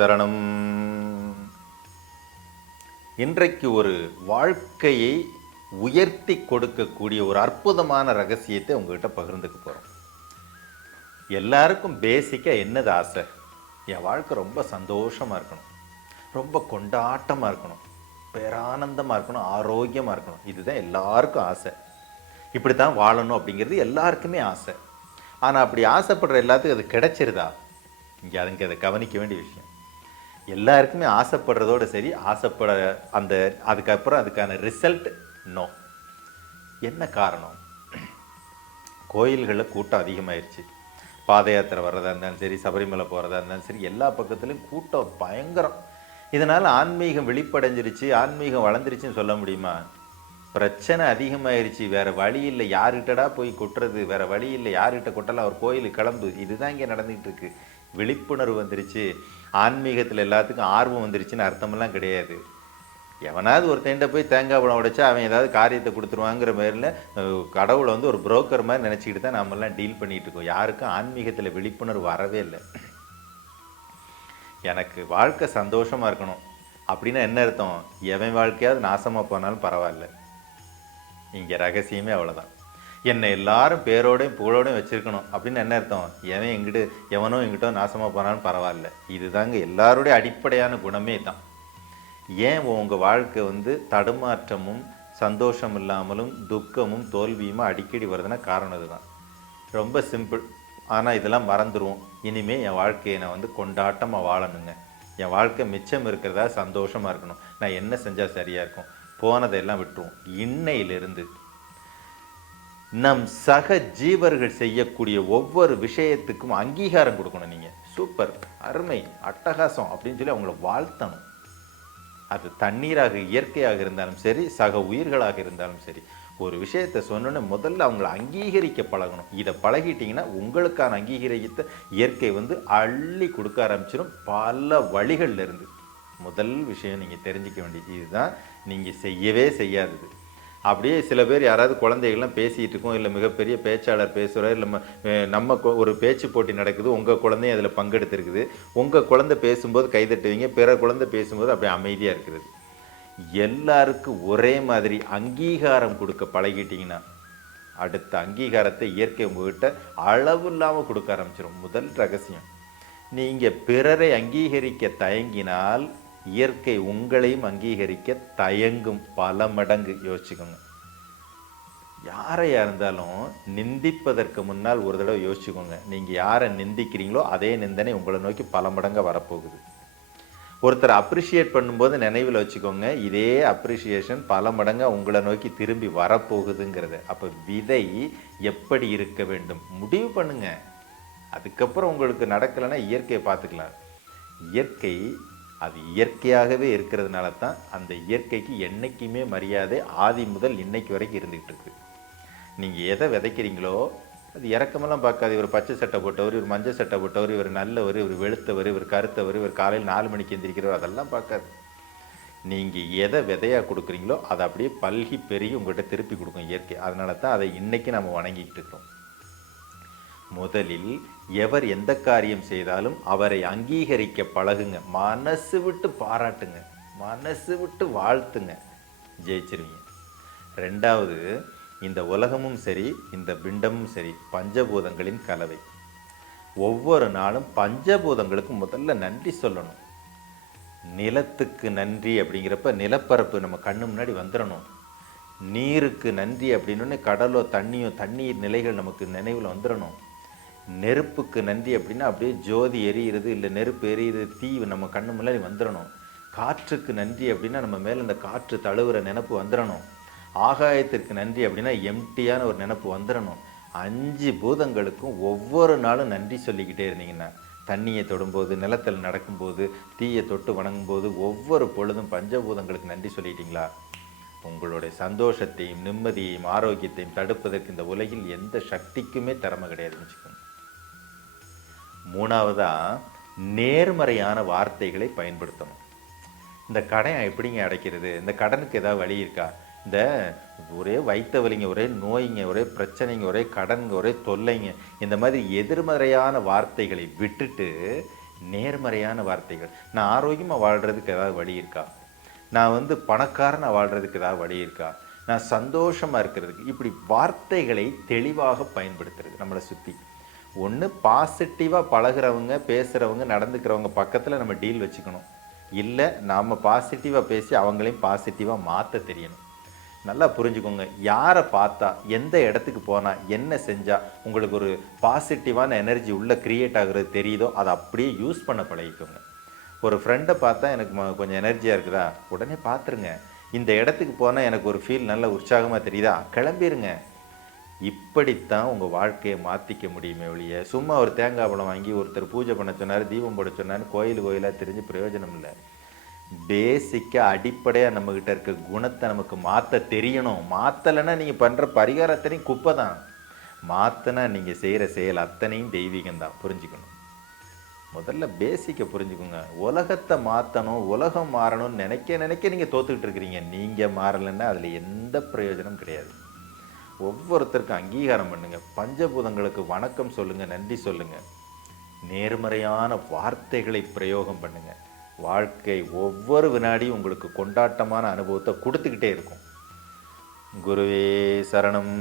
சரணம். இன்றைக்கு ஒரு வாழ்க்கையை உயர்த்தி கொடுக்கக்கூடிய ஒரு அற்புதமான ரகசியத்தை உங்ககிட்ட பகிர்ந்துக்க போகிறோம் எல்லாருக்கும் பேசிக்காக என்னது ஆசை? என் வாழ்க்கை ரொம்ப சந்தோஷமாக இருக்கணும். ரொம்ப கொண்டாட்டமாக இருக்கணும். பேரானந்தமாக இருக்கணும். ஆரோக்கியமாக இருக்கணும். இதுதான் எல்லாருக்கும் ஆசை. இப்படி தான் வாழணும் அப்படிங்கிறது எல்லாருக்குமே ஆசை. ஆனால் அப்படி ஆசைப்படுற எல்லாத்துக்கும் அது கிடைச்சிருதா? இங்கே அதுங்க அதை கவனிக்க வேண்டிய விஷயம். எல்லாருக்குமே ஆசைப்படுறதோட சரி ஆசைப்பட அந்த அதுக்கப்புறம் அதுக்கான ரிசல்ட் நோ என்ன காரணம்? கோயில்களில் கூட்டம் அதிகமாயிருச்சு. பாத யாத்திரை வர்றதா இருந்தாலும் சரி சபரிமலை போகிறதா இருந்தாலும் சரி எல்லா பக்கத்துலேயும் கூட்டம் பயங்கரம். இதனால் ஆன்மீகம் வெளிப்படைஞ்சிருச்சு ஆன்மீகம் வளர்ந்துருச்சுன்னு சொல்ல முடியுமா? பிரச்சனை அதிகமாயிருச்சு. வேறு வழி இல்லை. யாருக்கிட்டடா போய் கொட்டுறது? வேறு வழி இல்லை. யாருக்கிட்ட கொட்டலாம்? ஒரு கோயிலுக்கு கிளம்பு. இதுதான் இங்கே நடந்துகிட்டு இருக்கு. விழிப்புணர்வு வந்துருச்சு. ஆன்மீகத்தில் எல்லாத்துக்கும் ஆர்வம் வந்துருச்சுன்னு அர்த்தமெல்லாம் கிடையாது. எவனாவது ஒருத்தன்ட்ட போய் தேங்காய் பழம் உடைச்சா அவன் ஏதாவது காரியத்தை கொடுத்துருவாங்கிற மாதிரில கடவுளை வந்து ஒரு புரோக்கர் மாதிரி நினச்சிக்கிட்டு தான் நாமெல்லாம் டீல் பண்ணிகிட்டு இருக்கோம். யாருக்கும் ஆன்மீகத்தில் விழிப்புணர்வு வரவே இல்லை. எனக்கு வாழ்க்கை சந்தோஷமாக இருக்கணும். அப்படின்னா என்ன அர்த்தம்? எவன் வாழ்க்கையாவது நாசமாக போனாலும் பரவாயில்ல. இங்கே ரகசியமே அவ்வளோதான் என்னை எல்லாரும் பேரோடையும் புகழோடையும் வச்சிருக்கணும் அப்படின்னு என்ன அர்த்தம்? எவன் எங்கிட்ட எவனோ எங்கிட்ட நாசமாக போனாலும் பரவாயில்ல. இதுதாங்க எல்லாருடைய அடிப்படையான குணமே தான். ஏன் உங்கள் வாழ்க்கை வந்து தடுமாற்றமும் சந்தோஷம் இல்லாமலும் துக்கமும் தோல்வியுமா அடிக்கடி வருதுன்னா காரணம் இதுதான். ரொம்ப சிம்பிள். ஆனால் இதெல்லாம் மறந்துடுவோம் இனிமேல் என் வாழ்க்கையை நான் வந்து கொண்டாட்டமாக வாழணுங்க. என் வாழ்க்கை மிச்சம் இருக்கிறதா சந்தோஷமாக இருக்கணும். நான் என்ன செஞ்சால் சரியாக இருக்கும்? போனதெல்லாம் விட்டுருவோம். இன்னையிலிருந்து நம் சக ஜீவர்கள் செய்யக்கூடிய ஒவ்வொரு விஷயத்துக்கும் அங்கீகாரம் கொடுக்கணும் நீங்கள் சூப்பர். அருமை. அட்டகாசம் அப்படின்னு சொல்லி அவங்கள வாழ்த்தணும். அது தண்ணீராக இயற்கையாக இருந்தாலும் சரி சக உயிர்களாக இருந்தாலும் சரி ஒரு விஷயத்தை சொன்னோன்னே முதல்ல அவங்கள அங்கீகரிக்க பழகணும். இதை பழகிட்டிங்கன்னா உங்களுக்கான அங்கீகரித்த இயற்கை வந்து அள்ளி கொடுக்க ஆரம்பிச்சிடும் பல வழிகளில் இருந்து. முதல் விஷயம் நீங்கள் தெரிஞ்சிக்க வேண்டியது இதுதான். நீங்கள் செய்யவே செய்யாதது. அப்படியே சில பேர் யாராவது குழந்தைகள்லாம் பேசிகிட்டு இருக்கோம் இல்லை மிகப்பெரிய பேச்சாளர் பேசுகிறார் இல்லை நம்ம கொ- ஒரு பேச்சு போட்டி நடக்குது உங்கள் குழந்தையும் அதில் பங்கெடுத்துருக்குது. உங்கள் குழந்தை பேசும்போது கைதட்டுவீங்க பிற குழந்தை பேசும்போது அப்படியே அமைதியாக இருக்கிறது எல்லாருக்கும் ஒரே மாதிரி அங்கீகாரம் கொடுக்க பழகிட்டீங்கன்னா அடுத்த அங்கீகாரத்தை இயற்கை உங்ககிட்ட அளவு இல்லாமல் கொடுக்க ஆரம்பிச்சிடும் முதல் ரகசியம் நீங்கள் பிறரை அங்கீகரிக்க தயங்கினால் இயற்கை உங்களையும் அங்கீகரிக்க தயங்கும் பல மடங்கு யோசிச்சுக்கோங்க. யாரையா இருந்தாலும் நிந்திப்பதற்கு முன்னால் ஒரு தடவை யோசிச்சுக்கோங்க. நீங்கள் யாரை நிந்திக்கிறீங்களோ அதே நிந்தனை உங்களை நோக்கி பல மடங்காக வரப்போகுது. ஒருத்தர் அப்ரிஷியேட் பண்ணும்போது நினைவில் வச்சுக்கோங்க இதே அப்ரிஷியேஷன் பல மடங்காக உங்களை நோக்கி திரும்பி வரப்போகுதுங்கிறது. அப்போ விதை எப்படி இருக்க வேண்டும்? முடிவு பண்ணுங்க. அதுக்கப்புறம் உங்களுக்கு நடக்கலைன்னா இயற்கையை பார்த்துக்கலாம். இயற்கை அது இயற்கையாகவே இருக்கிறதுனால தான் அந்த இயற்கைக்கு என்றைக்குமே மரியாதை ஆதி முதல் இன்னைக்கு வரைக்கும் இருந்துகிட்டு இருக்கு நீங்கள் எதை விதைக்கிறீங்களோ அது இறக்கமெல்லாம் பார்க்காது. இவர் பச்சை சட்டை போட்டவர் இவர் மஞ்சள் சட்டை போட்டவர் இவர் நல்லவர் இவர் வெளுத்தவர் இவர் கருத்தவர் இவர் காலையில் நாலு மணிக்கு எந்திரிக்கிறவர் அதெல்லாம் பார்க்காது. நீங்கள் எதை விதையாக கொடுக்குறீங்களோ அதை அப்படியே பல்கி பெருகி உங்கள்கிட்ட திருப்பி கொடுக்கும் இயற்கை. அதனால தான் அதை இன்றைக்கி நம்ம வணங்கிக்கிட்டு இருக்கிறோம். முதலில் எவர் எந்த காரியம் செய்தாலும் அவரை அங்கீகரிக்க பழகுங்க. மனசு விட்டு பாராட்டுங்க. மனசு விட்டு வாழ்த்துங்க. ஜெயிச்சிருவீங்க. ரெண்டாவது இந்த உலகமும் சரி இந்த பிண்டமும் சரி பஞ்சபூதங்களின் கலவை. ஒவ்வொரு நாளும் பஞ்சபூதங்களுக்கு முதல்ல நன்றி சொல்லணும். நிலத்துக்கு நன்றி அப்படிங்கிறப்ப நிலப்பரப்பு நம்ம கண்ணு முன்னாடி வந்துடணும். நீருக்கு நன்றி அப்படின்னோடனே கடலோ தண்ணியோ தண்ணீர் நிலைகள் நமக்கு நினைவில் வந்துடணும். நெருப்புக்கு நன்றி அப்படின்னா அப்படியே ஜோதி எரியிறது இல்லை நெருப்பு எரியிறது தீ நம்ம கண்ணு முன்னாடி வந்துடணும் காற்றுக்கு நன்றி அப்படின்னா நம்ம மேலே இந்த காற்று தழுவுற நினப்பு வந்துடணும் ஆகாயத்திற்கு நன்றி அப்படின்னா எம்டியான ஒரு நினப்பு வந்துடணும் அஞ்சு பூதங்களுக்கும் ஒவ்வொரு நாளும் நன்றி சொல்லிக்கிட்டே இருந்தீங்கன்னா தண்ணியை தொடும்போது நிலத்தில் நடக்கும்போது தீயை தொட்டு வணங்கும்போது ஒவ்வொரு பொழுதும் பஞ்சபூதங்களுக்கு நன்றி சொல்லிட்டீங்களா? உங்களுடைய சந்தோஷத்தையும் நிம்மதியையும் ஆரோக்கியத்தையும் தடுப்பதற்கு இந்த உலகில் எந்த சக்திக்குமே திறமை கிடையாதுன்னு வச்சுக்கோங்க. மூணாவதாக நேர்மறையான வார்த்தைகளை பயன்படுத்தணும். இந்த கடன் எப்படிங்க அடைக்கிறது? இந்த கடனுக்கு ஏதாவது வழி இருக்கா? இந்த ஒரே வைத்த வலிங்க ஒரே நோய்ங்க ஒரே பிரச்சனைங்க ஒரே கடன்ங்க ஒரே தொல்லைங்க இந்த மாதிரி எதிர்மறையான வார்த்தைகளை விட்டுட்டு நேர்மறையான வார்த்தைகள். நான் ஆரோக்கியமாக வாழ்கிறதுக்கு ஏதாவது வழி இருக்கா? நான் வந்து பணக்காரனாக வாழ்கிறதுக்கு ஏதாவது வழி இருக்கா? நான் சந்தோஷமாக இருக்கிறதுக்கு இப்படி வார்த்தைகளை தெளிவாக பயன்படுத்துறது நம்மளை சுற்றி ஒன்று பாசிட்டிவாக பழகுறவங்க பேசுகிறவங்க நடந்துக்கிறவங்க பக்கத்தில் நம்ம டீல் வச்சுக்கணும். இல்லை நாம் பாசிட்டிவாக பேசி அவங்களையும் பாசிட்டிவாக மாற்ற தெரியணும். நல்லா புரிஞ்சுக்கோங்க. யாரை பார்த்தா எந்த இடத்துக்கு போனால் என்ன செஞ்சால் உங்களுக்கு ஒரு பாசிட்டிவான எனர்ஜி உள்ளே க்ரியேட் ஆகுறது தெரியுதோ அதை அப்படியே யூஸ் பண்ண பழகிக்கோங்க. ஒரு ஃப்ரெண்டை பார்த்தா எனக்கு ம- கொஞ்சம் எனர்ஜியாக இருக்குதா? உடனே பார்த்துருங்க. இந்த இடத்துக்கு போனால் எனக்கு ஒரு ஃபீல் நல்ல உற்சாகமாக தெரியுதா? கிளம்பிடுங்க இப்படித்தான் உங்கள் வாழ்க்கையை மாற்றிக்க முடியுமே ஒழிய சும்மா ஒரு தேங்காய் பழம் வாங்கி ஒருத்தர் பூஜை பண்ண சொன்னார் தீபம் போட சொன்னார் கோயில் கோயிலாக தெரிஞ்சு பிரயோஜனம் இல்லை. பேசிக்காக அடிப்படையாக நம்மக்கிட்ட இருக்க குணத்தை நமக்கு மாற்ற தெரியணும். மாற்றலைன்னா நீங்கள் பண்ணுற பரிகாரத்தனையும் குப்பை தான். மாற்றினா நீங்கள் செய்கிற செயல் அத்தனையும் தெய்வீகம் தான். புரிஞ்சுக்கணும். முதல்ல பேசிக்கை புரிஞ்சுக்கோங்க. உலகத்தை மாற்றணும் உலகம் மாறணும்னு நினைக்க நினைக்க நீங்கள் தோத்துக்கிட்டு இருக்கிறீங்க. நீங்கள் மாறலைன்னா அதில் எந்த பிரயோஜனம் கிடையாது. ஒவ்வொருத்தருக்கும் அங்கீகாரம் பண்ணுங்க. பஞ்சபூதங்களுக்கு வணக்கம் சொல்லுங்க நன்றி சொல்லுங்க. நேர்மறையான வார்த்தைகளை பிரயோகம் பண்ணுங்க. வாழ்க்கை ஒவ்வொரு வினாடியும் உங்களுக்கு கொண்டாட்டமான அனுபவத்தை கொடுத்துக்கிட்டே இருக்கும். குருவே சரணம்.